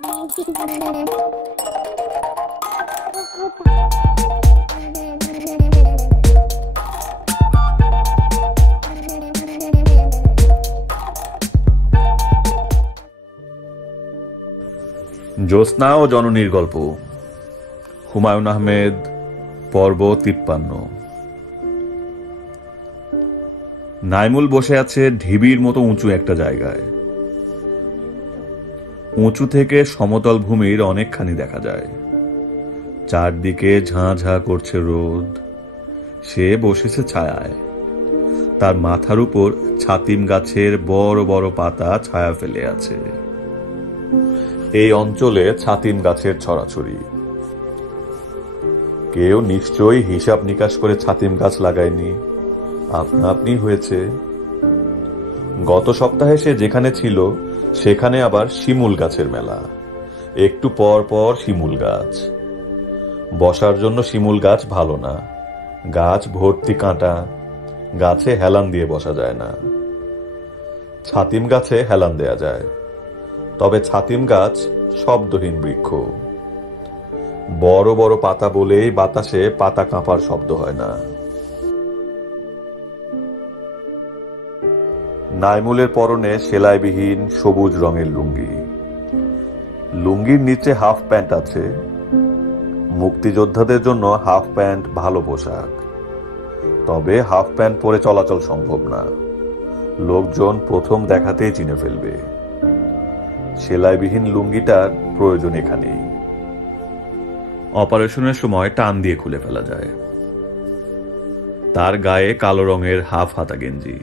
জ্যোৎস্না ও জননীর গল্প, হুমায়ুন আহমেদ, পর্ব 53। নাইমুল বসে আছে ঢিবির মতো উঁচু একটা জায়গায়। উঁচু থেকে সমতল ভূমির অনেকখানি দেখা যায়। চারদিকে ঝাঁ ঝাঁ করছে রোদ। সে বসেছে ছায়ায়। তার মাথার উপর ছাতিম গাছের বড় বড় পাতা ছায়া ফেলে আছে। এই অঞ্চলে ছাতিম গাছের ছড়াছড়ি। কেউ নিশ্চয়ই হিসাব নিকাশ করে ছাতিম গাছ লাগায়নি, আপনা আপনি হয়েছে। গত সপ্তাহে সে যেখানে ছিল সেখানে আবার শিমুল গাছের মেলা। একটু পর পর শিমুল গাছ। বসার জন্য শিমুল গাছ ভালো না, গাছ ভর্তি কাঁটা, গাছে হেলান দিয়ে বসা যায় না। ছাতিম গাছে হেলান দেয়া যায়, তবে ছাতিম গাছ শব্দহীন বৃক্ষ। বড় বড় পাতা বলেই বাতাসে পাতা কাঁপার শব্দ হয় না। নাইমুলের পরনে সেলাইবিহীন সবুজ রঙের লুঙ্গি। লুঙ্গির নিচে হাফ প্যান্ট আছে। মুক্তিযোদ্ধাদের জন্য হাফ প্যান্ট ভালো পোশাক, তবে হাফ প্যান্ট পরে চলাচল সম্ভব না। লোকজন প্রথম দেখাতেই চিনে ফেলবে। সেলাইবিহীন লুঙ্গিটার প্রয়োজন এখানেই। অপারেশনের সময় টান দিয়ে খুলে ফেলা যায়। তার গায়ে কালো রঙের হাফ হাতা গেঞ্জি।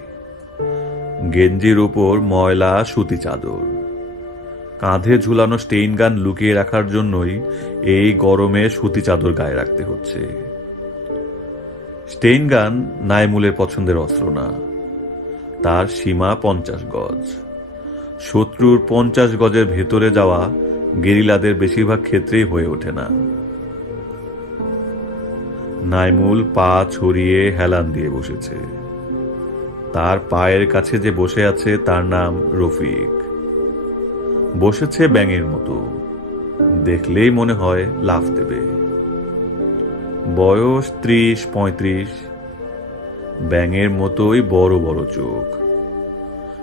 গেঞ্জির উপর ময়লা সুতি চাদর। কাঁধে ঝুলানো স্টেইন গান লুকিয়ে রাখার জন্যই এই গরমে সুতি চাদর গায়ে রাখতে হচ্ছে। স্টেইন গান নাইমুলের পছন্দের অস্ত্র না। তার সীমা 50 গজ। শত্রুর 50 গজের ভেতরে যাওয়া গেরিলাদের বেশিরভাগ ক্ষেত্রেই হয়ে ওঠে না। নাইমুল পা ছড়িয়ে হেলান দিয়ে বসেছে। তার পায়ের কাছে যে বসে আছে তার নাম রফিক। বসেছে ব্যাঙের মতো, দেখলেই মনে হয় লাফ দেবে। বয়স 30-35। ব্যাঙের মতোই বড় বড় চোখ।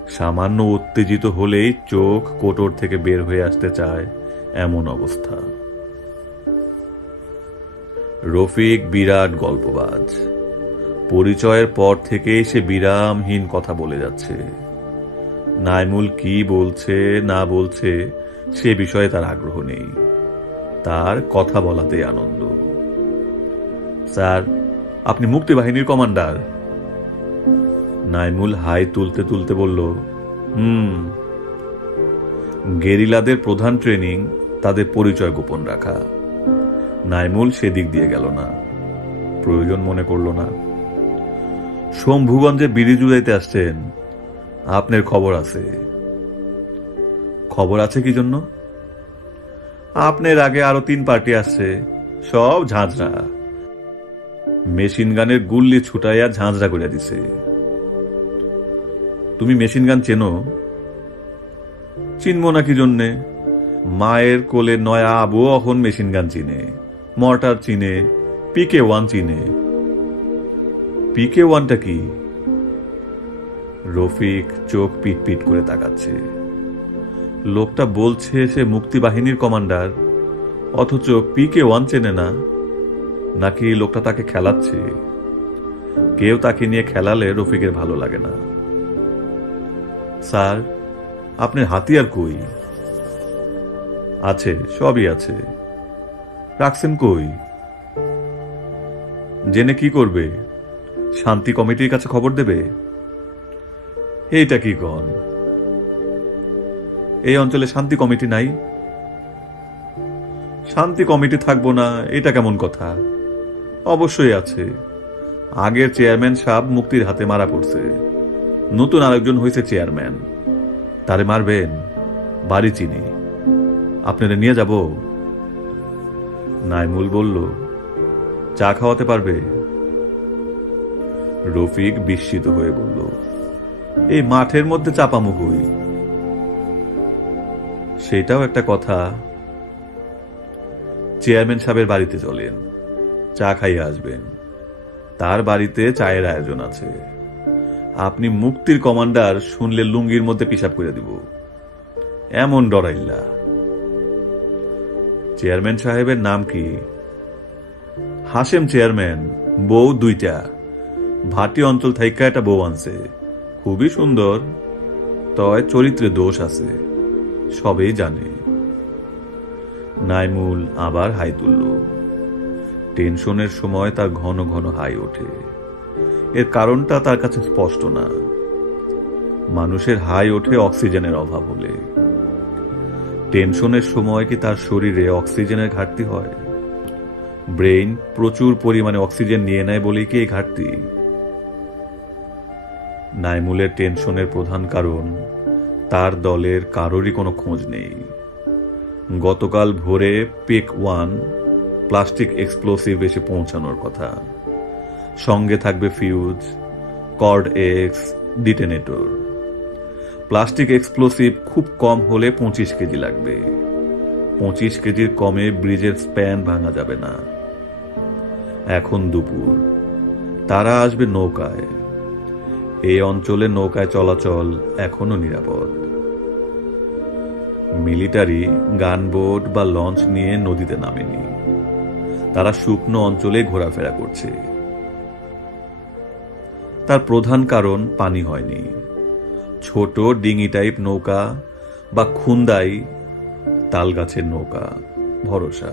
সামান্য উত্তেজিত হলেই চোখ কোটর থেকে বের হয়ে আসতে চায়, এমন অবস্থা। রফিক বিরাট গল্পবাজ। পরিচয়ের পর থেকেই সে বিরামহীন কথা বলে যাচ্ছে। নাইমুল কি বলছে না বলছে সে বিষয়ে তার আগ্রহ নেই। তার কথা বলাতেই আনন্দ। স্যার, আপনি মুক্তিবাহিনীর কমান্ডার? নাইমুল হাই তুলতে তুলতে বলল, গেরিলাদের প্রধান ট্রেনিং তাদের পরিচয় গোপন রাখা। নাইমুল সেদিক দিয়ে গেল না, প্রয়োজন মনে করল না। শম্ভুগঞ্জে বিড়ি জুড়াইতে আসছেন, আপনার খবর আছে? খবর আছে কি জন্য? আপনার আগে আরো 3 পার্টি আসছে, সব ঝাঁঝরা। মেশিন গানের গুল্লি ছুটাইয়া ঝাঁঝরা করে দিছে। তুমি মেশিন গান চেনো? চিনবো না কি জন্যে? মায়ের কোলে নয়া আবু অহন মেশিন গান চিনে, মর্টার চিনে, PK-1 চিনে। PK-1টা কি? রফিক চোখ পিট পিট করে তাকাচ্ছে। লোকটা বলছে সে মুক্তিবাহিনীর কমান্ডার, অথচ PK-1 চেনে না। নাকি লোকটা তাকে খেলাচ্ছে? কেউ তাকে নিয়ে খেলালে রফিকের ভালো লাগে না। স্যার, আপনার হাতিয়ার কই? আছে, সবই আছে। রাখছেন কই? জেনে কি করবে? শান্তি কমিটির কাছে খবর দেবে? এইটা কি কন? এই অঞ্চলে শান্তি কমিটি নাই? শান্তি কমিটি থাকবো না এটা কেমন কথা? অবশ্যই আছে। আগের চেয়ারম্যান সাহেব মুক্তির হাতে মারা পড়ছে, নতুন আরেকজন হয়েছে চেয়ারম্যান। তারে মারবেন? বাড়ি চিনি, আপনারা নিয়ে যাব। নাইমুল বলল, চা খাওয়াতে পারবে? রফিক বিস্মিত হয়ে বলল, এই মাঠের মধ্যে চাপামু কই? সেটাও একটা কথা। চেয়ারম্যান সাহেবের বাড়িতে চলেন, চা খাইয়ে আসবেন। তার বাড়িতে চায়ের আয়োজন আছে। আপনি মুক্তির কমান্ডার শুনলে লুঙ্গির মধ্যে পিশাব করে দিব, এমন ডরাইল্লা। চেয়ারম্যান সাহেবের নাম কি? হাসেম চেয়ারম্যান, বউ 2টা। ভাটি অঞ্চল থাইকা একটা বউ আনছে, খুবই সুন্দর, তয় চরিত্রে দোষ আছে, সবেই জানে। নাইমুল আবার হাই তুলল। টেনশনের সময় তার ঘন ঘন হাই ওঠে। এর কারণটা তার কাছে স্পষ্ট না। মানুষের হাই ওঠে অক্সিজেনের অভাব হলে। টেনশনের সময় কি তার শরীরে অক্সিজেনের ঘাটতি হয়? ব্রেইন প্রচুর পরিমাণে অক্সিজেন নিয়ে নেয় বলেই কি এই ঘাটতি? নাইমুলের টেনশনের প্রধান কারণ তার দলের কারোরই কোনো খোঁজ নেই। গতকাল ভোরে পিক 1 প্লাস্টিক এক্সপ্লোসিভ এসে পৌঁছানোর কথা। সঙ্গে থাকবে fuse, Cordtex, detonator. Plastic explosive খুব কম হলে 25 কেজি লাগবে। 25 কেজির কমে ব্রিজের স্প্যান ভাঙা যাবে না। এখন দুপুর, তারা আসবে নৌকায়। এই অঞ্চলে নৌকায় চলাচল এখনো নিরাপদ। মিলিটারি গানবোট বা লঞ্চ নিয়ে নদীতে নামেনি। তারা শুকনো অঞ্চলে ঘোরাফেরা করছে। তার প্রধান কারণ পানি হয়নি। ছোট ডিঙি টাইপ নৌকা বা খুন্দাই তালগাছের নৌকা ভরসা।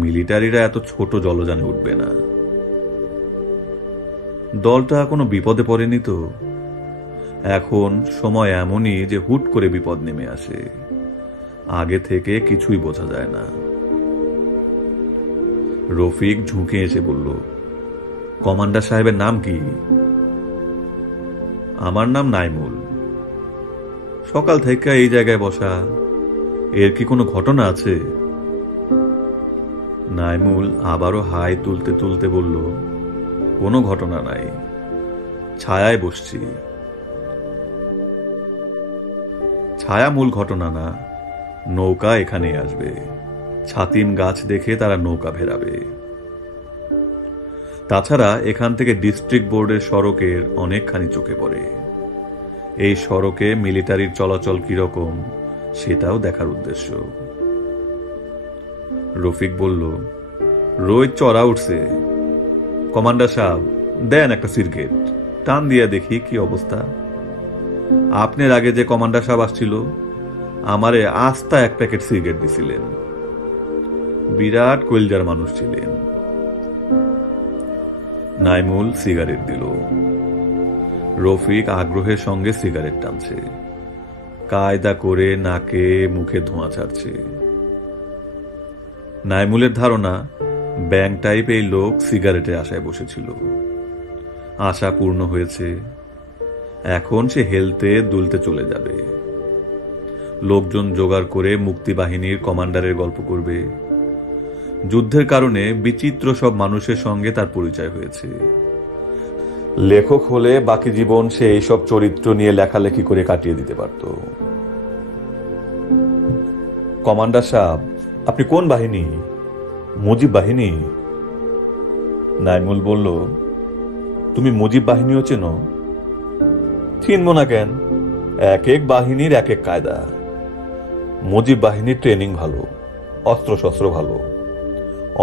মিলিটারিরা এত ছোট জলযানে উঠবে না। দলটা কোনো বিপদে পড়েনি তো? এখন সময় এমনই যে হুট করে বিপদ নেমে আসে, আগে থেকে কিছুই বোঝা যায় না। রফিক ঝুঁকে এসে বলল, কমান্ডার সাহেবের নাম কি? আমার নাম নাইমুল। সকাল থেকে এই জায়গায় বসা, এর কি কোনো ঘটনা আছে? নাইমুল আবারও হাই তুলতে তুলতে বলল, কোনো ঘটনা নাই, ছায়ায় বসছি। ছায়া মূল ঘটনা না, নৌকা এখানে আসবে। ছাতিম গাছ দেখে তারা নৌকা ভেরাবে। তাছাড়া এখান থেকে ডিস্ট্রিক্ট বোর্ডের সড়কের অনেকখানি চোখে পড়ে। এই সড়কে মিলিটারির চলাচল কিরকম সেটাও দেখার উদ্দেশ্য। রফিক বলল, রোজ চড়া উঠছে। কমান্ডার সাহেব, দেন একটা সিগারেট, টান দিয়া দেখি কি অবস্থা। আপনার আগে যে কমান্ডার সাহেব আসছিল, আমারে আস্তা 1 প্যাকেট সিগারেট দিছিলেন। বিরাট কইলজার মানুষ ছিলেন। নাইমুল সিগারেট দিল। রফিক আগ্রহের সঙ্গে সিগারেট টানছে, কায়দা করে নাকে মুখে ধোঁয়া ছাড়ছে। নাইমুলের ধারণা ব্যাং টাইপ এই লোক সিগারেটের আশায় বসেছিল। আশা পূর্ণ হয়েছে। এখন সে হেলতে দুলতে চলে যাবে। লোকজন জোগাড় করে মুক্তিবাহিনীর কমান্ডারের গল্প করবে। যুদ্ধের কারণে বিচিত্র সব মানুষের সঙ্গে তার পরিচয় হয়েছে। লেখক হলে বাকি জীবন সে এইসব চরিত্র নিয়ে লেখালেখি করে কাটিয়ে দিতে পারত। কমান্ডার সাহেব, আপনি কোন বাহিনী? মুজিব বাহিনী। নাইমুল বলল, তুমি মুজিব বাহিনীও চেনো? চিনব না কেন, এক এক বাহিনীর এক এক কায়দা। মুজিব বাহিনীর ট্রেনিং ভালো, অস্ত্র শস্ত্র ভালো,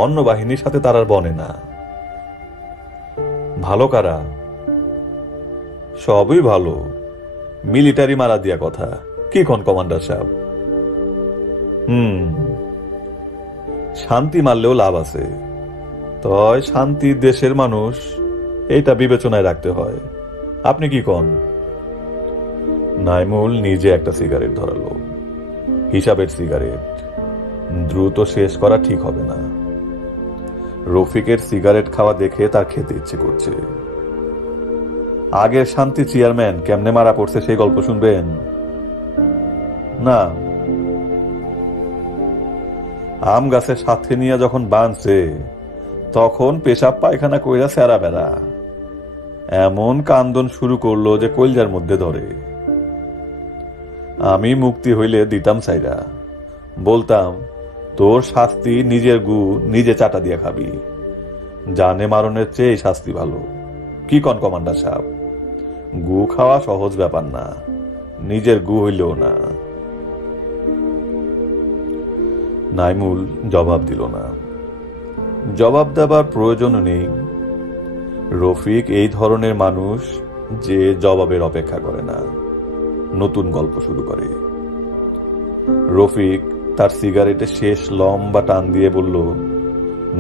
অন্য বাহিনীর সাথে তারা বনে না। ভালো কারা? সবই ভালো, মিলিটারি মারা দিয়া কথা। কি কোন কমান্ডার সাহেব? শান্তি মারলেও লাভ আছে, তয় শান্তি দেশের মানুষ, এইটা বিবেচনায় রাখতে হয়। আপনি কি কোন? নাইমুল নিজে একটা সিগারেট ধরালো। হিসাবের সিগারেট, দ্রুত শেষ করা ঠিক হবে না। রফিকের সিগারেট খাওয়া দেখে তার খেতে ইচ্ছে করছে। আগের শান্তি চেয়ারম্যান কেমনে মারা পড়ছে সেই গল্প শুনবেন? না, আম গাছের সাথে নিয়ে যখন বাঁধছে তখন পেশাব পায়খানা কইরা সেরা বেড়া এমন কান্দন শুরু করলো যে কলজার মধ্যে ধরে। আমি মুক্তি হইলে দিতাম সাইরা, বলতাম তোর শাস্তি নিজের গু নিজে চাটা দিয়ে খাবি, জানে মারণের চেয়ে শাস্তি ভালো। কি কন কমান্ডার সাহেব? গু খাওয়া সহজ ব্যাপার না, নিজের গু হইলেও না। নাইমুল জবাব দিল না। জবাব দেবার প্রয়োজন নেই। রফিক এই ধরনের মানুষ যে জবাবের অপেক্ষা করে না, নতুন গল্প শুরু করে। রফিক তার সিগারেটে শেষ লম্বা টান দিয়ে বলল,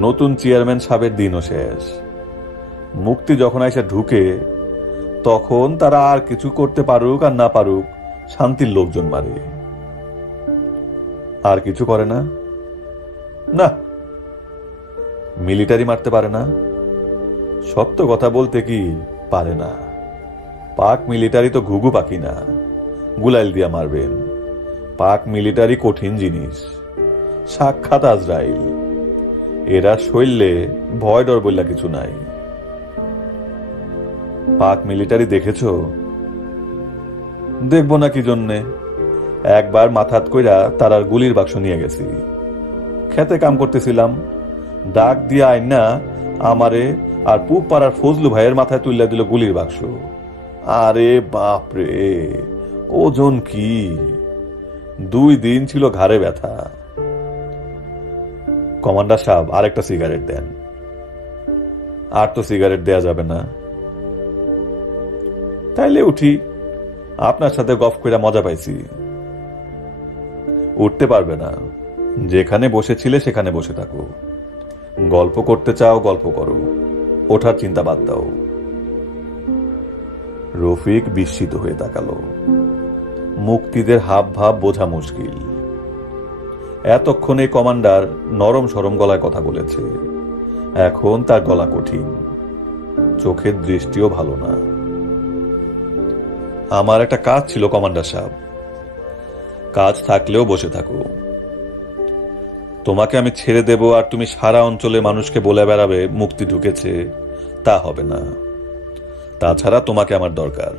নতুন চেয়ারম্যান সাহেবের দিনও শেষ। মুক্তি যখন এসে ঢুকে তখন তারা আর কিছু করতে পারুক আর না পারুক শান্তির লোকজন মারে, আর কিছু করে না। না, মিলিটারি মারতে পারে না। সত্য কথা বলতে কি পারে না। পাক মিলিটারি তো ঘুঘু পাখি না, গুলাইল দিয়া মারবেন। পাক মিলিটারি কঠিন জিনিস, সাক্ষাৎ আজরাইল। এরা শৈলে ভয় ডর বললা কিছু নাই। পাক মিলিটারি দেখেছ? দেখবো না কি জন্যে? একবার মাথাত কইরা তারার গুলির বাক্স নিয়ে গেছি। খেতে কাম করতেছিলাম, ডাক দিয়া আইনা আমারে আর পুব পাড়ার ফজলু ভাইয়ের মাথায় তুললা দিল গুলির বাক্স। আরে বাপরে, ওজন কি! 2 দিন ছিল ঘাড়ে ব্যথা। কমান্ডার সাহেব, আরেকটা সিগারেট দেন। আর তো সিগারেট দেয়া যাবে না। তাইলে উঠি, আপনার সাথে গফ কইরা মজা পাইছি। উঠতে পারবে না, যেখানে বসেছিলে সেখানে বসে থাকো। গল্প করতে চাও গল্প করো, ওঠার চিন্তা বাদ দাও। রফিক বিস্মিত হয়ে তাকালো। মুক্তিদের হাব ভাব বোঝা মুশকিল। এতক্ষণে কমান্ডার নরম সরম গলায় কথা বলেছে, এখন তার গলা কঠিন, চোখের দৃষ্টিও ভালো না। আমার একটা কাজ ছিল কমান্ডার সাহেব। কাজ থাকলেও বসে থাকো। তোমাকে আমি ছেড়ে দেব আর তুমি সারা অঞ্চলে মানুষকে বলে বেড়াবে মুক্তি ঢুকেছে, তা হবে না। তাছাড়া তোমাকে আমার দরকার।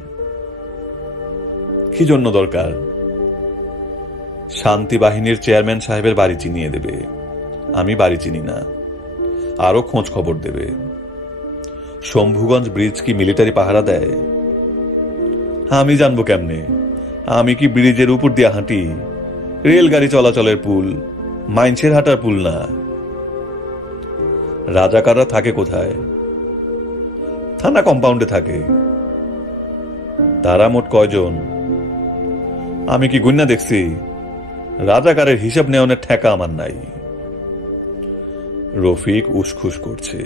কি জন্য দরকার? শান্তি বাহিনীর চেয়ারম্যান সাহেবের বাড়ি চিনিয়ে দেবে। আমি বাড়ি চিনি না, আরো খোঁজ খবর দেবে। শম্ভুগঞ্জ ব্রিজ কি মিলিটারি পাহারা দেয়? আমি জানবো কেমনে? আমি কি ব্রিজের উপর দিয়ে হাঁটি? রেলগাড়ি চলাচলের পুল, মাইনসের হাঁটার পুল না। রাজাকাররা থাকে কোথায়? থানা কম্পাউন্ডে থাকে। তারা মোট কয়জন? আমি কি গুন্না দেখছি? রাজাকারের হিসাব নেওয়ার ঠেকা আমার নাই। রফিক উসখুস করছে।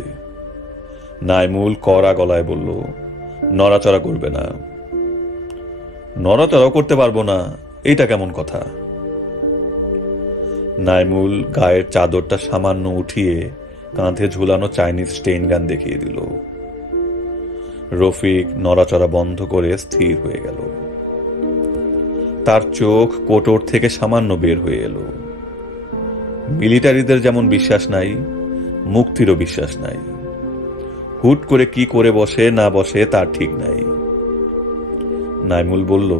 নাইমুল কড়া গলায় বলল, নড়াচড়া করবে না। নড়াচড়াও করতে পারবো না, এইটা কেমন কথা? নাইমুল গায়ের চাদরটা সামান্য উঠিয়ে কাঁধে ঝুলানো চাইনিজ স্টেইন গান দেখিয়ে দিল। রফিক নড়াচড়া বন্ধ করে স্থির হয়ে গেল। তার চোখ কোটর থেকে সামান্য বের হয়ে এলো। মিলিটারিদের যেমন বিশ্বাস নাই, মুক্তিরও বিশ্বাস নাই। হুট করে কি করে বসে না বসে তার ঠিক নাই। নাইমুল বলল,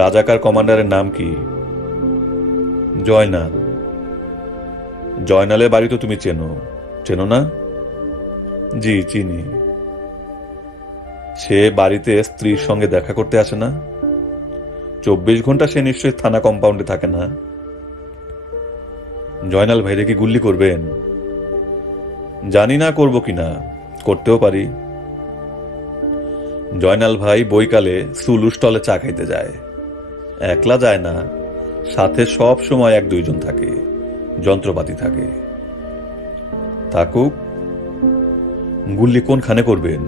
রাজাকার কমান্ডারের নাম কি? জয়নাল। জয়নালের বাড়ি তো তুমি চেনো, চেনো না? জি চিনি। সে বাড়িতে স্ত্রীর সঙ্গে দেখা করতে আসে না? 24 ঘন্টা সে নিশ্চয়ই থানা কম্পাউন্ডে থাকে না? জয়নাল ভাইরে কি গুল্লি করবেন? জানি না করব কিনা, করতেও পারি। জয়নাল ভাই বৈকালে সুলু স্টলে চা খাইতে যায়। একলা যায় না, সাথে সব সময় 1-2 জন থাকে, যন্ত্রপাতি থাকে। থাকুক। গুল্লি কোনখানে করবেন?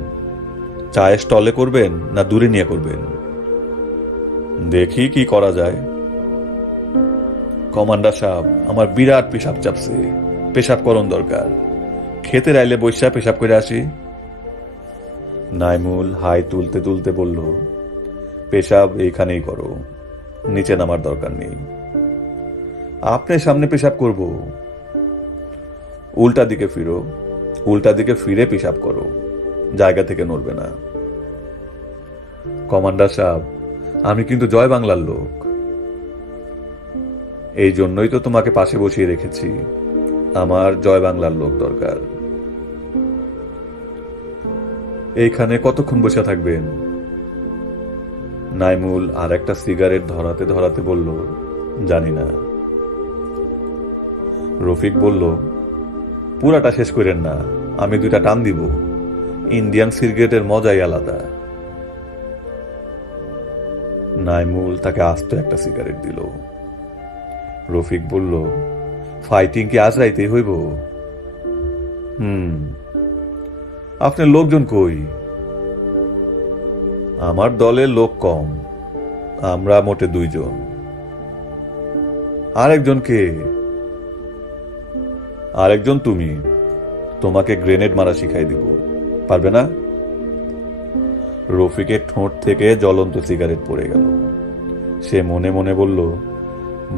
চায়ের স্টলে করবেন না দূরে নিয়ে করবেন? দেখি কি করা যায়। কমান্ডার সাহেব, আমার বিরাট পেশাব চাপছে, পেশাব করণ দরকার। খেতে রাইলে বৈশা পেশাব করে আসি। নাইমুল হাই তুলতে তুলতে বলল, পেশাব এইখানেই করো, নিচে নামার দরকার নেই। আপনার সামনে পেশাব করব? উল্টা দিকে ফিরো, উল্টা দিকে ফিরে পেশাব করো, জায়গা থেকে নড়বে না। কমান্ডার সাহেব, আমি কিন্তু জয় বাংলার লোক, এই জন্যই তো তোমাকে পাশে বসিয়ে রেখেছি। আমার জয় বাংলার লোক দরকার। এইখানে কতক্ষণ বসে থাকবেন? নাইমুল আর একটা সিগারেট ধরাতে ধরাতে বলল, জানি না। রফিক বলল, পুরাটা শেষ করেন না, আমি দুইটা টান দিব। ইন্ডিয়ান সিগারেটের মজাই আলাদা। নাইমুল তাকে আস্ত একটা সিগারেট দিল। রফিক বলল, ফাইটিং কি আজ রাইতেই হইব? আপনার লোকজন কই? আমার দলের লোক কম, আমরা মোটে 2 জন। আরেকজনকে? আরেকজন তুমি, তোমাকে গ্রেনেড মারা শিখাই দিব, পারবে না? রফিকের ঠোঁট থেকে জ্বলন্ত সিগারেট পড়ে গেল। সে মনে মনে বলল,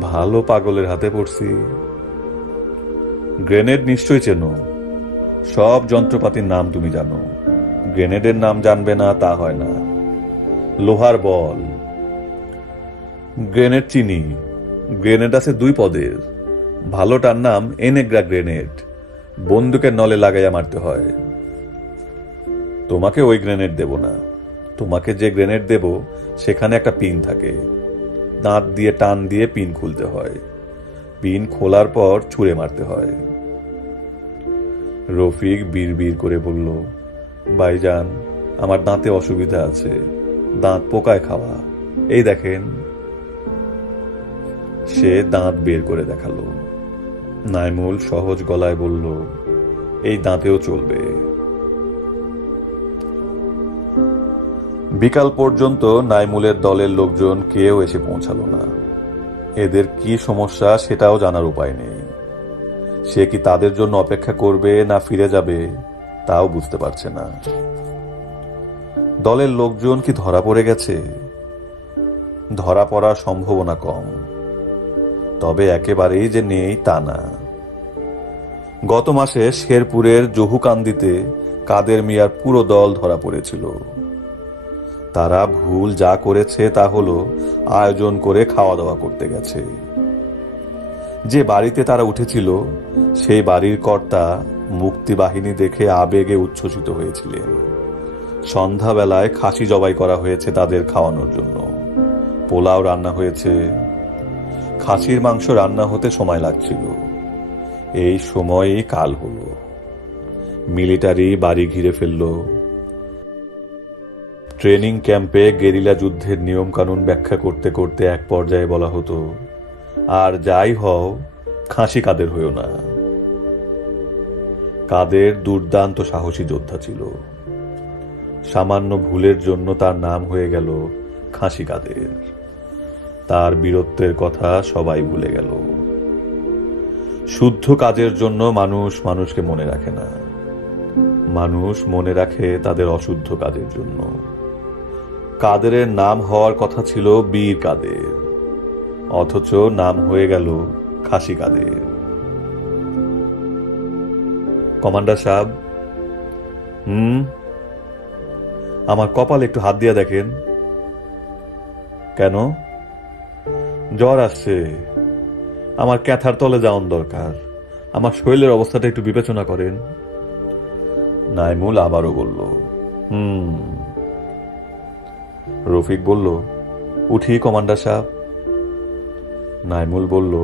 ভালো পাগলের হাতে পড়ছি। গ্রেনেড নিশ্চয়ই চেনো, সব যন্ত্রপাতির নাম তুমি জানো, গ্রেনেডের নাম জানবে না তা হয় না। লোহার বল। গ্রেনেড চিনি, গ্রেনেড আছে 2 পদের, ভালোটার নাম এনেগ্রা গ্রেনেড, বন্দুকের নলে লাগাইয়া মারতে হয়। তোমাকে ওই গ্রেনেড দেব না, তোমাকে যে গ্রেনেড দেব সেখানে একটা পিন থাকে, দাঁত দিয়ে টান দিয়ে পিন খুলতে হয়, পিন খোলার পর ছুঁড়ে মারতে হয়। রফিক বিড়বিড় করে বলল, ভাইজান, আমার দাঁতে অসুবিধা আছে, দাঁত পোকায় খাওয়া, এই দেখেন। সে দাঁত বের করে দেখালো। নাইমুল সহজ গলায় বলল, এই দাঁতেও চলবে। বিকাল পর্যন্ত নাইমুলের দলের লোকজন কেউ এসে পৌঁছালো না। এদের কি সমস্যা সেটাও জানার উপায় নেই। সে কি তাদের জন্য অপেক্ষা করবে না ফিরে যাবে তাও বুঝতে পারছে না। দলের লোকজন কি ধরা পড়ে গেছে? ধরা পড়ার সম্ভাবনা কম, তবে একেবারেই যে নেই তা না। গত মাসে শেরপুরের জহুকান্দিতে কাদের মিয়ার পুরো দল ধরা পড়েছিল। তারা ভুল যা করেছে তা হলো আয়োজন করে খাওয়া দাওয়া করতে গেছে। যে বাড়িতে তারা উঠেছিল সেই বাড়ির কর্তা মুক্তিবাহিনী দেখে আবেগে উচ্ছ্বসিত হয়েছিলেন। সন্ধ্যাবেলায় খাসি জবাই করা হয়েছে তাদের খাওয়ানোর জন্য, পোলাও রান্না হয়েছে। খাসির মাংস রান্না হতে সময় লাগছিল। এই সময়ই কাল হলো। মিলিটারি বাড়ি ঘিরে ফেলল। ট্রেনিং ক্যাম্পে গেরিলা যুদ্ধের নিয়ম কানুন ব্যাখ্যা করতে করতে এক পর্যায়ে বলা হতো, আর যাই হও, খাসি কাদের হইও না। কাদের দুর্দান্ত সাহসী যোদ্ধা ছিল। সামান্য ভুলের জন্য তার নাম হয়ে গেল খাসি কাদের। তার বীরত্বের কথা সবাই ভুলে গেল। শুদ্ধ কাজের জন্য মানুষ মানুষকে মনে রাখে না, মানুষ মনে রাখে তাদের অশুদ্ধ কাজের জন্য। কাদেরের নাম হওয়ার কথা ছিল বীর কাদের, অথচ নাম হয়ে গেল খাসি কাদের। কমান্ডার সাহেব, আমার কপালে একটু হাত দিয়ে দেখেন। কেন? জ্বর আসছে, আমার ক্যাথার তলে যাওয়ার দরকার, আমার শরীরের অবস্থাটা একটু বিবেচনা করেন। নাইমুল আবারও বলল, রফিক বলল, উঠি কমান্ডার সাহেব। নাইমুল বলল,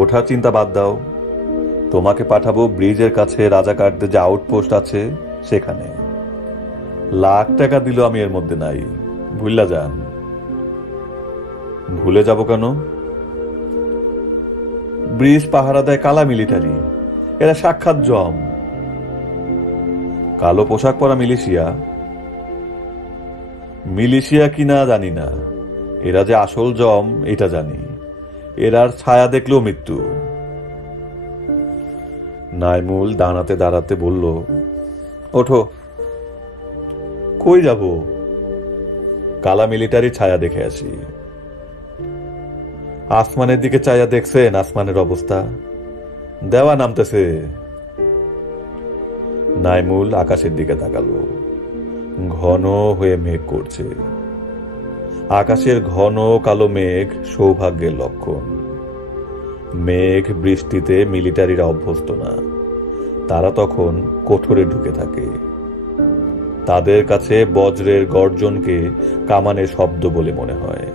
ওঠার চিন্তা বাদ দাও, তোমাকে পাঠাবো ব্রিজের কাছে রাজাকারদের যে আউটপোস্ট আছে সেখানে। লাখ টাকা দিল আমি এর মধ্যে নাই, ভুল্লা যান। ভুলে যাব কেন? ব্রিজ পাহারা দেয় কালা মিলিটারি, এরা সাক্ষাৎ জম। কালো পোশাক পরা মিলিশিয়া? মিলিশিয়া কিনা জানি না, এরা যে আসল জম এটা জানি। এরার ছায়া দেখলেও মৃত্যু। নাইমুল দাঁড়াতে দাঁড়াতে বলল, ওঠো। কই যাব? কালা মিলিটারি ছায়া দেখে আসি। আসমানের দিকে চাইয়া দেখছেন আসমানের অবস্থা? দেওয়া নামতেছে। নাইমুল আকাশের দিকে তাকালো। ঘন হয়ে মেঘ করছে। আকাশের ঘন কালো মেঘ সৌভাগ্যের লক্ষণ। মেঘ বৃষ্টিতে মিলিটারিরা অভ্যস্ত না, তারা তখন কোঠরে ঢুকে থাকে। তাদের কাছে বজ্রের গর্জনকে কামানের শব্দ বলে মনে হয়।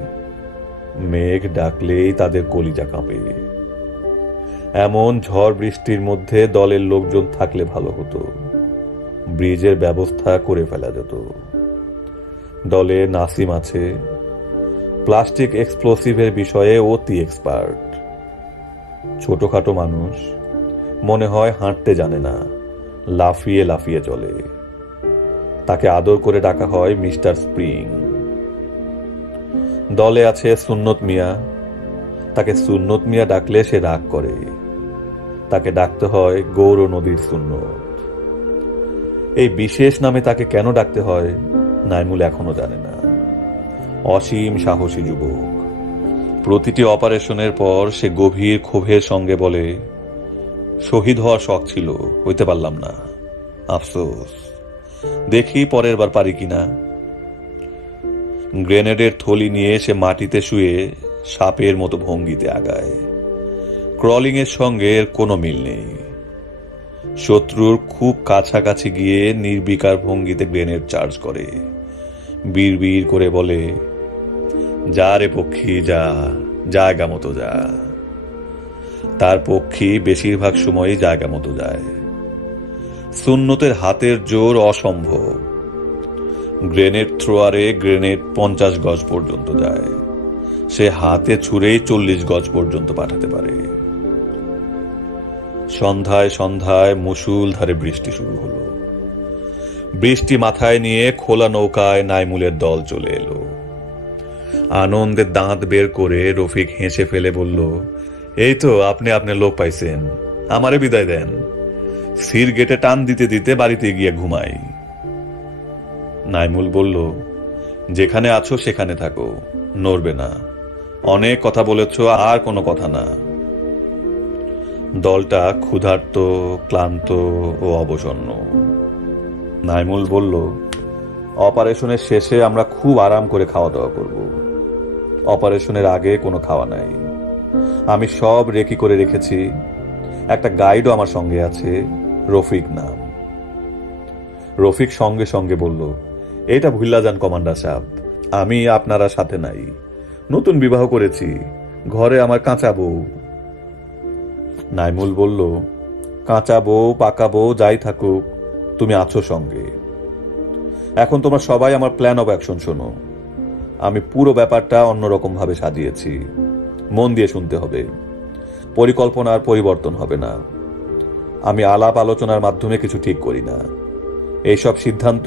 মেঘ ডাকলেই তাদের কলিজা কাঁপে। এমন ঝড় বৃষ্টির মধ্যে দলের লোকজন থাকলে ভালো হতো, ব্রিজের ব্যবস্থা করে ফেলা যেত। দলে নাসিম আছে, প্লাস্টিক এক্সপ্লোসিভের বিষয়ে অতি এক্সপার্ট। ছোটখাটো মানুষ, মনে হয় হাঁটতে জানে না, লাফিয়ে লাফিয়ে চলে। তাকে আদর করে ডাকা হয় মিস্টার স্প্রিং। দলে আছে সুন্নত মিয়া, তাকে সুন্নত মিয়া ডাকলে সে রাগ করে। তাকে ডাকতে হয় গৌর নদীর সুন্নত। এই বিশেষ নামে তাকে কেন ডাকতে হয় নাইমুল এখনো জানে না। অসীম সাহসী যুবক। প্রতিটি অপারেশনের পর সে গভীর ক্ষোভের সঙ্গে বলে, শহীদ হওয়ার শখ ছিল, হইতে পারলাম না, আফসোস, দেখি পরের বার পারি কিনা। গ্রেনেডের থলি নিয়ে সে মাটিতে শুয়ে সাপের মতো ভঙ্গিতে আগায়। ক্রলিং এর সঙ্গে এর কোনো মিল নেই। শত্রুর খুব কাছাকাছি গিয়ে নির্বিকার ভঙ্গিতে গ্রেনেড চার্জ করে, বিড় করে বলে, যা রে পক্ষী যা, জায়গা মতো যা। তার পক্ষী বেশিরভাগ সময়ই জায়গা মতো যায়। সুন্নতের হাতের জোর অসম্ভব। গ্রেনেড থ্রোয়ারে গ্রেনেড 50 গজ পর্যন্ত যায়। সে হাতে ছুঁড়েই 40 গজ পর্যন্ত পাঠাতে পারে। সন্ধ্যায় সন্ধ্যায় মুষলধারে বৃষ্টি শুরু হলো। বৃষ্টি মাথায় নিয়ে খোলা নৌকায় নাইমুলের দল চলে এলো। আনন্দে দাঁত বের করে রফিক হেসে ফেলে বলল, এই তো আপনি আপনার লোক পাইছেন, আমারে বিদায় দেন। সির গেটে টান দিতে দিতে বাড়িতে গিয়ে ঘুমাই। নাইমুল বলল, যেখানে আছো সেখানে থাকো, নড়বে না। অনেক কথা বলেছ, আর কোনো কথা না। দলটা ক্ষুধার্ত, ক্লান্ত ও অবসন্ন। নাইমুল বলল, অপারেশনের শেষে আমরা খুব আরাম করে খাওয়া দাওয়া করব। অপারেশনের আগে কোনো খাওয়া নাই। আমি সব রেকি করে রেখেছি। একটা গাইডও আমার সঙ্গে আছে, রফিক নাম। রফিক সঙ্গে সঙ্গে বলল, এটা ভুল্লা যান কমান্ডার সাহেব, আমি আপনারা সাথে নাই। নতুন বিবাহ করেছি, ঘরে আমার কাঁচা বউ। নাইমুল বলল, কাঁচা বউ পাকা বউ যাই থাকুক, তুমি আছো সঙ্গে। এখন তোমরা সবাই আমার প্ল্যান অফ অ্যাকশন শোনো। আমি পুরো ব্যাপারটা অন্যরকম ভাবে সাজিয়েছি, মন দিয়ে শুনতে হবে। পরিকল্পনার পরিবর্তন হবে না। আমি আলাপ আলোচনার মাধ্যমে কিছু ঠিক করি না। এইসব সিদ্ধান্ত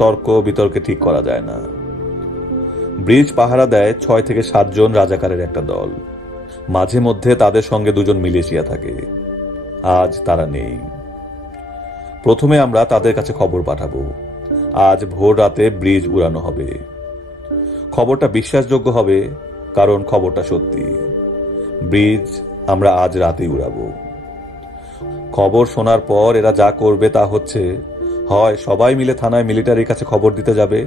তর্ক বিতর্কে ঠিক করা যায় না। ব্রিজ পাহারা দেয় 6 থেকে 7 জন রাজাকারের একটা দল। মাঝে মধ্যে তাদের সঙ্গে 2 জন মিলিশিয়া থাকে। আজ তারা নেই। প্রথমে আমরা তাদের কাছে খবর পাঠাবো, আজ ভোর রাতে ব্রিজ উড়ানো হবে। খবরটা বিশ্বাসযোগ্য হবে, কারণ খবরটা সত্যি। ব্রিজ আমরা আজ রাতেই উড়াবো। খবর শোনার পর এরা যা করবে তা হচ্ছে, হয় সবাই মিলে থানায় মিলিটারির কাছে খবর দিতে যাবে,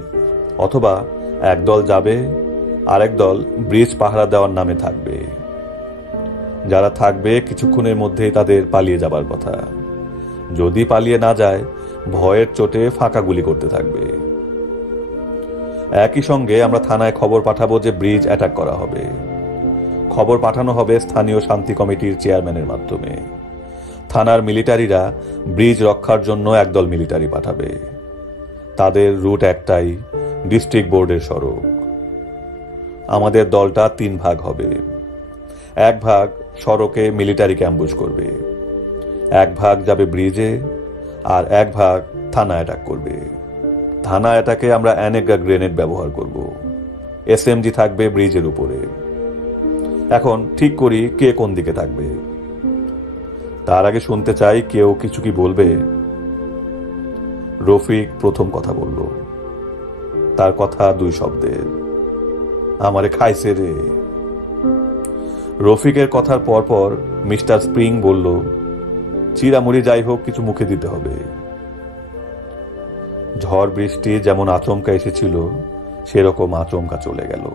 অথবা একদল যাবে, আরেক দল ব্রিজ পাহারা দেওয়ার নামে থাকবে। যারা থাকবে কিছুক্ষণের মধ্যেই তাদের পালিয়ে যাবার কথা। যদি পালিয়ে না যায়, ভয়ের চোটে ফাঁকা গুলি করতে থাকবে। একই সঙ্গে আমরা থানায় খবর পাঠাবো যে ব্রিজ অ্যাটাক করা হবে। খবর পাঠানো হবে স্থানীয় শান্তি কমিটির চেয়ারম্যানের মাধ্যমে। থানার মিলিটারিরা ব্রিজ রক্ষার জন্য একদল মিলিটারি পাঠাবে। তাদের রুট একটাই, ডিস্ট্রিক্ট বোর্ডের সড়ক। আমাদের দলটা 3 ভাগ হবে। এক ভাগ সড়কে মিলিটারি অ্যাম্বুশ করবে, এক ভাগ যাবে ব্রিজে, আর এক ভাগ থানা অ্যাটাক করবে। থানা অ্যাটাকে আমরা অ্যানেগা গ্রেনেড ব্যবহার করব। এসএমজি থাকবে ব্রিজের উপরে। এখন ঠিক করি কে কোন দিকে থাকবে। তার আগে শুনতে চাই কেউ কিছু কি বলবে। রফিক প্রথম কথা বলল। তার কথা 2 শব্দের, আমারে খাইছে রে। রফিকের কথার পরপর মিস্টার স্প্রিং বলল, চিরামুড়ি যাই হোক কিছু মুখে দিতে হবে। ঝড় বৃষ্টি যেমন আচমকা এসেছিল, সেরকম আচমকা চলে গেল।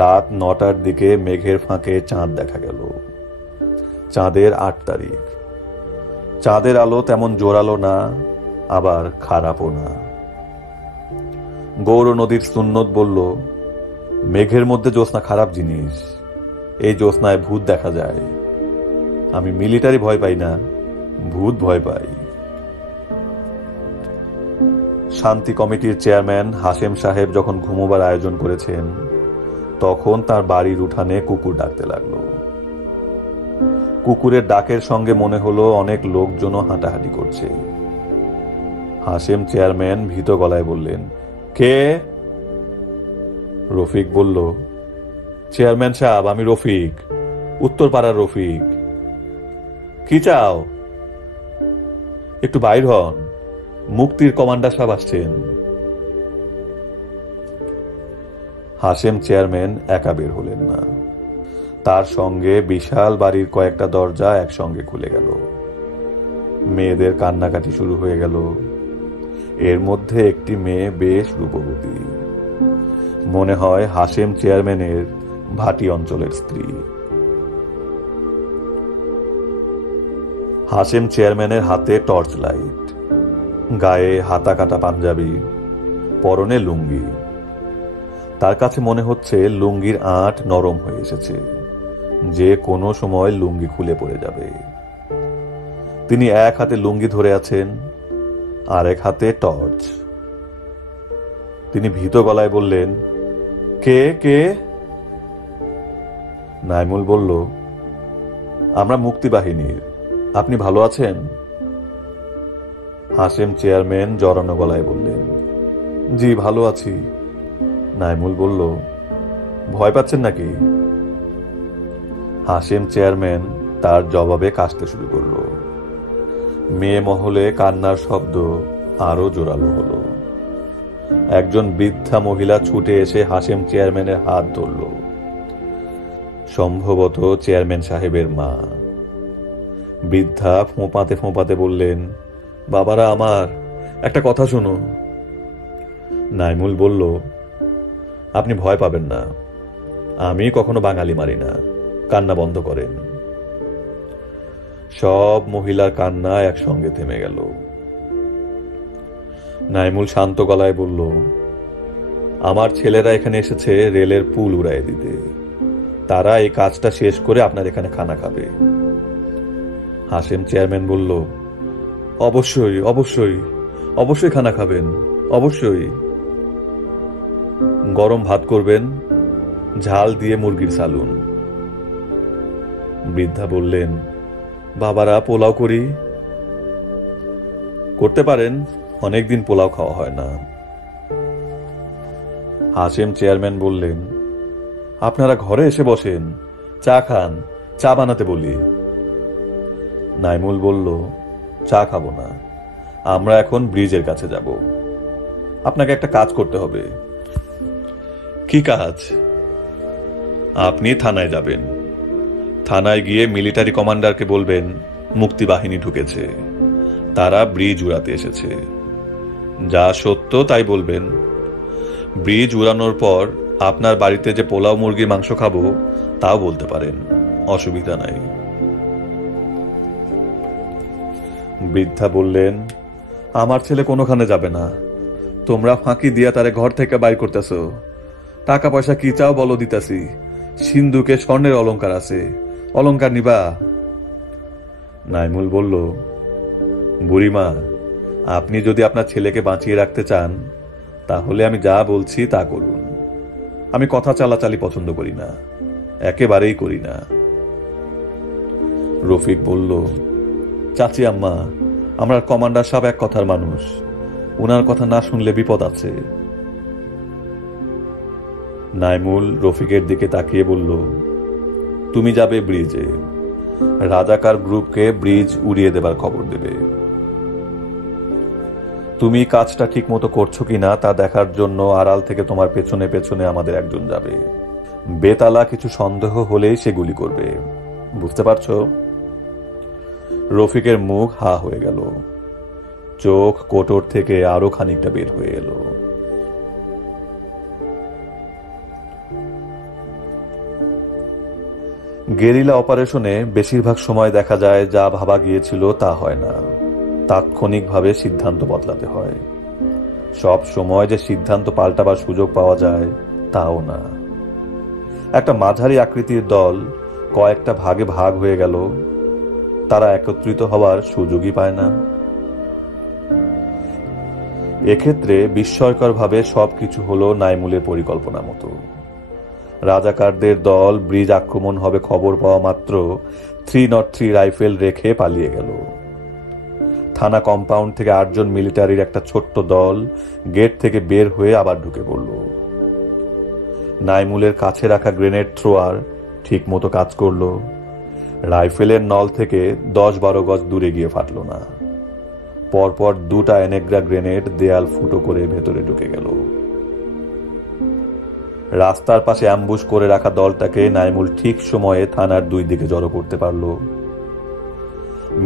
রাত 9টার দিকে মেঘের ফাঁকে চাঁদ দেখা গেল। চাঁদের 8 তারিখ। চাঁদের আলো তেমন জোরালো না, আবার খারাপও না। গৌর নদীর সুন্নত বলল, মেঘের মধ্যে জ্যোৎস্না খারাপ জিনিস, এই জ্যোৎস্নায় ভূত দেখা যায়। আমি মিলিটারি ভয় পাই না, ভূত ভয় পাই। শান্তি কমিটির চেয়ারম্যান হাশেম সাহেব যখন ঘুমোবার আয়োজন করেছেন, তখন তার বাড়ির উঠানে কুকুর ডাকতে লাগলো। কুকুরের ডাকের সঙ্গে মনে হলো অনেক লোকজনও হাঁটাহাঁটি করছে। হাশেম চেয়ারম্যান ভীত গলায় বললেন, কে? রফিক বলল, চেয়ারম্যান সাহেব, আমি রফিক, উত্তরপাড়ার রফিক। কি চাও? একটু বাইর হন, মুক্তির কমান্ডার সাহেব আসছেন। হাশেম চেয়ারম্যান একা বের হলেন না, তার সঙ্গে বিশাল বাড়ির কয়েকটা দরজা একসঙ্গে খুলে গেল। মেয়েদের কান্নাকাটি শুরু হয়ে গেল। এর মধ্যে একটি মেয়ে বেশ রূপবতী, মনে হয় হাশেম চেয়ারম্যানের ভাটি অঞ্চলের স্ত্রী। হাশেম চেয়ারম্যানের হাতে টর্চ লাইট, গায়ে হাতা কাটা পাঞ্জাবি, পরনে লুঙ্গি। তার কাছে মনে হচ্ছে লুঙ্গির আঁট নরম হয়ে এসেছে, যে কোনো সময় লুঙ্গি খুলে পড়ে যাবে। তিনি এক হাতে লুঙ্গি ধরে আছেন, আর এক হাতে টর্চ। তিনি ভীত গলায় বললেন, কে কে? নাইমুল বলল, আমরা মুক্তিবাহিনীর, আপনি ভালো আছেন? হাশেম চেয়ারম্যান জড়ানো গলায় বললেন, জি ভালো আছি। নাইমুল বলল, ভয় পাচ্ছেন নাকি? হাশেম চেয়ারম্যান তার জবাবে কাশতে শুরু করল। মেয়ে মহলে কান্নার শব্দ আরো জোরালো হলো। একজন বৃদ্ধা মহিলা ছুটে এসে হাশেম চেয়ারম্যানের হাত ধরল, সম্ভবত চেয়ারম্যান সাহেবের মা। বৃদ্ধা ফোঁপাতে ফোঁপাতে বললেন, বাবারা আমার, একটা কথা শুনো। নাইমুল বলল, আপনি ভয় পাবেন না, আমি কখনো বাঙালি মারি না, কান্না বন্ধ করেন। সব মহিলার কান্না একসঙ্গে থেমে গেল। নাইমুল শান্ত গলায় বলল, আমার ছেলেরা এখানে এসেছে রেলের পুল উড়াইয়ে দিতে, তারা এই কাজটা শেষ করে আপনার এখানে খানা খাবে। হাশেম চেয়ারম্যান বলল, অবশ্যই অবশ্যই অবশ্যই খানা খাবেন, অবশ্যই। গরম ভাত করবেন, ঝাল দিয়ে মুরগির সালুন। বৃদ্ধা বললেন, বাবারা পোলাও করি? করতে পারেন, অনেকদিন পোলাও খাওয়া হয় না। হাশেম চেয়ারম্যান বললেন, আপনারা ঘরে এসে বসেন, চা খান, চা বানাতে বলি। নাইমুল বলল, চা খাবো না, আমরা এখন ব্রিজের কাছে যাব, আপনাকে একটা কাজ করতে হবে। কি কাজ? আপনি থানায় যাবেন, থানায় গিয়ে মিলিটারি কমান্ডারকে বলবেন মুক্তি বাহিনী ঢুকেছে, তারা ব্রিজ উড়াতে এসেছে। যা সত্য তাই বলবেন। ব্রিজ উড়ানোর পর আপনার বাড়িতে যে পোলাও মুরগির মাংস খাবো তাও বলতে পারেন, অসুবিধা নাই। বৃদ্ধা বললেন, আমার ছেলে কোনোখানে যাবে না, তোমরা ফাঁকি দিয়া তারে ঘর থেকে বাইর করতেছ। টাকা পয়সা কি চাও বলো, দিতাছি। সিন্ধুকে স্বর্ণের অলংকার আছে, অলংকার নিবা? নাইমুল বলল, বুড়িমা, আপনি যদি আপনার ছেলেকে বাঁচিয়ে রাখতে চান তাহলে আমি যা বলছি তা করুন। আমি কথা চালাচালি পছন্দ করি না, একেবারেই করি না। রফিক বলল, চাচি আম্মা, আমরা কমান্ডার সাহেব এক কথার মানুষ, উনার কথা না শুনলে বিপদ আছে। নাইমুল রফিকের দিকে তাকিয়ে বলল, তুমি যাবে ব্রিজে, রাজাকার গ্রুপকে ব্রিজ উড়িয়ে দেবার খবর দেবে। তুমি কাজটা ঠিক মতো করছো কিনা তা দেখার জন্য আড়াল থেকে তোমার পেছনে পেছনে আমাদের একজন যাবে। বেতালা কিছু সন্দেহ হলেই সে গুলি করবে, বুঝতে পারছো? রফিকের মুখ হা হয়ে গেল, চোখ কোটর থেকে আরো খানিকটা বের হয়ে এলো। গেরিলা অপারেশনে বেশিরভাগ সময় দেখা যায় যা ভাবা গিয়েছিল তা হয় না। তাৎক্ষণিকভাবে সিদ্ধান্ত বদলাতে হয়। সব সময় যে সিদ্ধান্ত পাল্টাবার সুযোগ পাওয়া যায় তাও না। একটা মাঝারি আকৃতির দল কয়েকটা ভাগে ভাগ হয়ে গেল, তারা একত্রিত হওয়ার সুযোগই পায় না। এক্ষেত্রে বিস্ময়করভাবে সবকিছু হলো নাইমুলের পরিকল্পনা মতো। রাজাকারদের দল ব্রিজ আক্রমণ হবে খবর পাওয়া মাত্র 303 রাইফেল রেখে পালিয়ে গেল। থানা কম্পাউন্ড থেকে 8 জন মিলিটারির একটা ছোট্ট দল গেট থেকে বের হয়ে আবার ঢুকে পড়ল। নাইমুলের কাছে রাখা গ্রেনেড থ্রোয়ার ঠিক মতো কাজ করলো। রাইফেলের নল থেকে 10-12 গজ দূরে গিয়ে ফাটল না। পরপর 2টা এনেগ্রা গ্রেনেড দেয়াল ফুটো করে ভেতরে ঢুকে গেল। রাস্তার পাশে অ্যাম্বুশ করে রাখা দলটাকে নাইমুল ঠিক সময়ে থানার 2 দিকে জড়ো করতে পারল।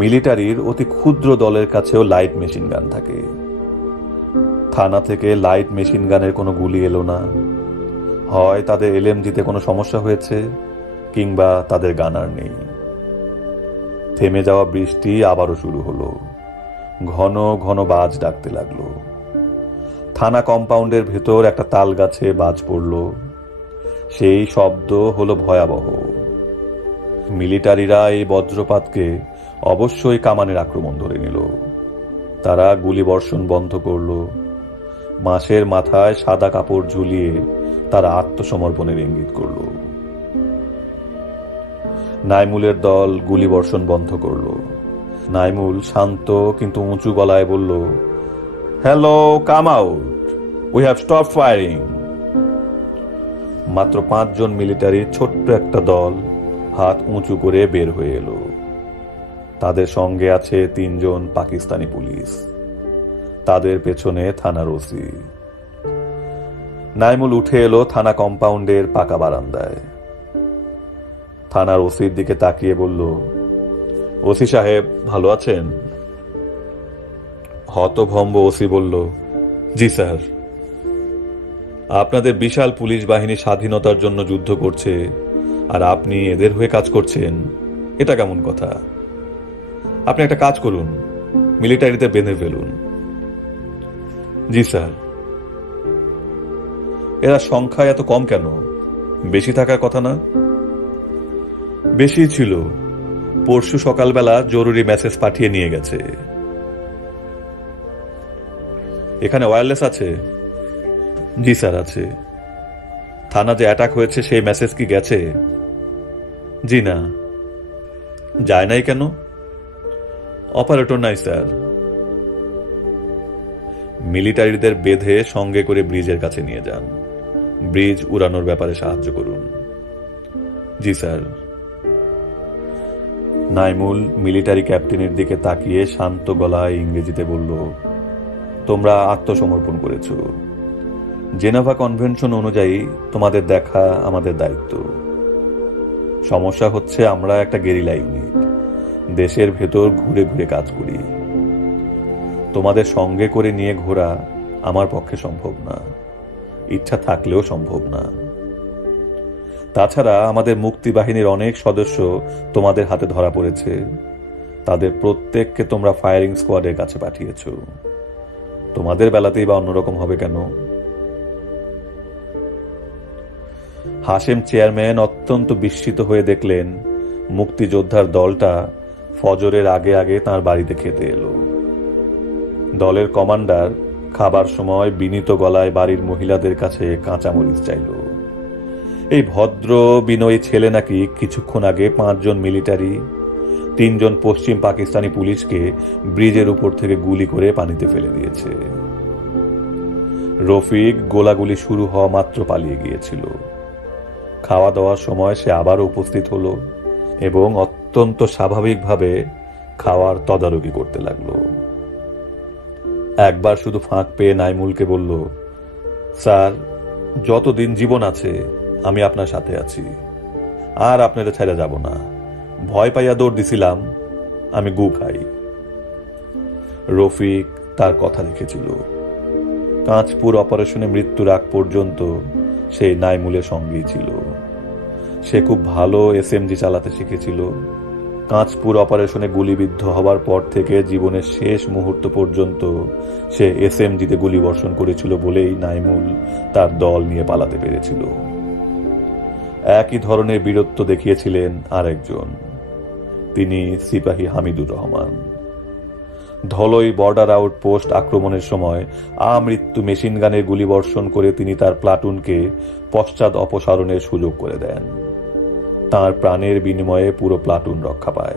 মিলিটারির অতি ক্ষুদ্র দলের কাছেও লাইট মেশিন গান থাকে। থানা থেকে লাইট মেশিন গানের কোনো গুলি এলো না। হয় তাদের এলএমজিতে কোনো সমস্যা হয়েছে, কিংবা তাদের গানার নেই। থেমে যাওয়া বৃষ্টি আবারও শুরু হলো। ঘন ঘন বাজ ডাকতে লাগলো। থানা কম্পাউন্ডের ভেতর একটা তাল গাছে বাজ পড়ল। সেই শব্দ হলো ভয়াবহ। মিলিটারিরা এই বজ্রপাতকে অবশ্যই কামানের আক্রমণ ধরে নিল। তারা গুলিবর্ষণ বন্ধ করল। মাসের মাথায় সাদা কাপড় ঝুলিয়ে তারা আত্মসমর্পণের ইঙ্গিত করল। নাইমুলের দল গুলিবর্ষণ বন্ধ করল। নাইমুল শান্ত কিন্তু উঁচু গলায় বলল, hello, come out, we have stop firing. মাত্র 5 জন মিলিটারির ছোট্ট একটা দল হাত উঁচু করে বের হয়ে এলো। তাদের সঙ্গে আছে 3 জন পাকিস্তানি পুলিশ। তাদের পেছনে থানার ওসি। নাইমুল উঠে এলো থানা কম্পাউন্ডের পাকা বারান্দায়। থানার ওসির দিকে তাকিয়ে বলল, ওসি সাহেব ভালো আছেন? হতভম্ব ওসি বলল, জি স্যার। আপনাদের বিশাল পুলিশ বাহিনী স্বাধীনতার জন্য যুদ্ধ করছে, আর আপনি এদের হয়ে কাজ করছেন, এটা কেমন কথা? আপনি একটা কাজ করুন, মিলিটারিতে বেঁধে ফেলুন। জি স্যার। এরা সংখ্যায় এত কম কেন? বেশি থাকার কথা না? বেশি ছিল, পরশু সকালবেলা জরুরি মেসেজ পাঠিয়ে নিয়ে গেছে। এখানে ওয়্যারলেস আছে? জি স্যার আছে। থানা যে অ্যাটাক হয়েছে সেই মেসেজ কি গেছে? জি না। যায় নাই কেন? অপারেটর নাই স্যার। মিলিটারিদের বেঁধে সঙ্গে করে ব্রিজের কাছে নিয়ে যান। ব্রিজ উড়ানোর ব্যাপারে সাহায্য করুন। জি স্যার। নাইমুল মিলিটারি ক্যাপ্টেনের দিকে তাকিয়ে শান্ত গলায় ইংরেজিতে বলল, তোমরা আত্মসমর্পণ করেছ। জেনেভা কনভেনশন অনুযায়ী তোমাদের দেখা আমাদের দায়িত্ব। সমস্যা হচ্ছে আমরা একটা গেরিলা ইউনিট, দেশের ভেতর ঘুরে ঘুরে কাজ করি। তোমাদের সঙ্গে করে নিয়ে ঘোরা আমার পক্ষে সম্ভব না, ইচ্ছা থাকলেও সম্ভব না। তাছাড়া আমাদের মুক্তি বাহিনীর অনেক সদস্য তোমাদের হাতে ধরা পড়েছে। তাদের প্রত্যেককে তোমরা ফায়ারিং স্কোয়াডের কাছে পাঠিয়েছ। তোমাদের বেলাতেই বা অন্যরকম হবে কেন? হাশেম চেয়ারম্যান অত্যন্ত বিস্মিত হয়ে দেখলেন মুক্তিযোদ্ধার দলটা ফজরের আগে আগে তাঁর বাড়িতে খেতে এলো। দলের কমান্ডার খাবার সময় বিনীত গলায় বাড়ির মহিলাদের কাছে কাঁচামরিচ চাইল। এই ভদ্র বিনয়ী ছেলে নাকি কিছুক্ষণ আগে 5 জন মিলিটারি, 3 জন পশ্চিম পাকিস্তানি পুলিশকে ব্রিজের উপর থেকে গুলি করে পানিতে ফেলে দিয়েছে। রফিক গোলাগুলি শুরু হওয়া মাত্র পালিয়ে গিয়েছিল। খাওয়া দাওয়ার সময় সে আবার উপস্থিত হলো এবং অত্যন্ত স্বাভাবিকভাবে খাওয়ার তদারকি করতে লাগলো। একবার শুধু ফাঁক পেয়ে নাইমুলকে বলল, স্যার, যতদিন জীবন আছে আমি আপনার সাথে আছি, আর আপনারা ছেড়ে যাব না। ভয় পাইয়া দৌড় দিছিলাম, আমি গু খাই। রফিক তার কথা লিখেছিল। কাঁচপুর অপারেশনে মৃত্যুর আগ পর্যন্ত সেই নাইমুলের সঙ্গেই ছিল। সে খুব ভালো এসএমজি চালাতে শিখেছিল। কাঁচপুর অপারেশনে গুলিবিদ্ধ হবার পর থেকে জীবনের শেষ মুহূর্ত পর্যন্ত সে এসএমজিতে গুলিবর্ষণ করেছিল বলেই নাইমুল তার দল নিয়ে পালাতে পেরেছিল। একই ধরনের বীরত্ব দেখিয়েছিলেন আরেকজন, তিনি সিপাহী হামিদুর রহমান। ধলই বর্ডার আউটপোস্ট আক্রমণের সময় আমৃত্যু মেশিন গানের গুলিবর্ষণ করে তিনি তার প্লাটুনকে পশ্চাৎ অপসারণের সুযোগ করে দেন। তার প্রাণের বিনিময়ে পুরো প্লাটুন রক্ষা পায়।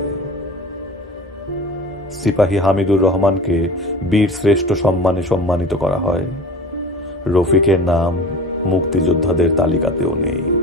সিপাহী হামিদুর রহমানকে বীর শ্রেষ্ঠ সম্মানে সম্মানিত করা হয়। রফিকের নাম মুক্তিযোদ্ধাদের তালিকাতেও নেই।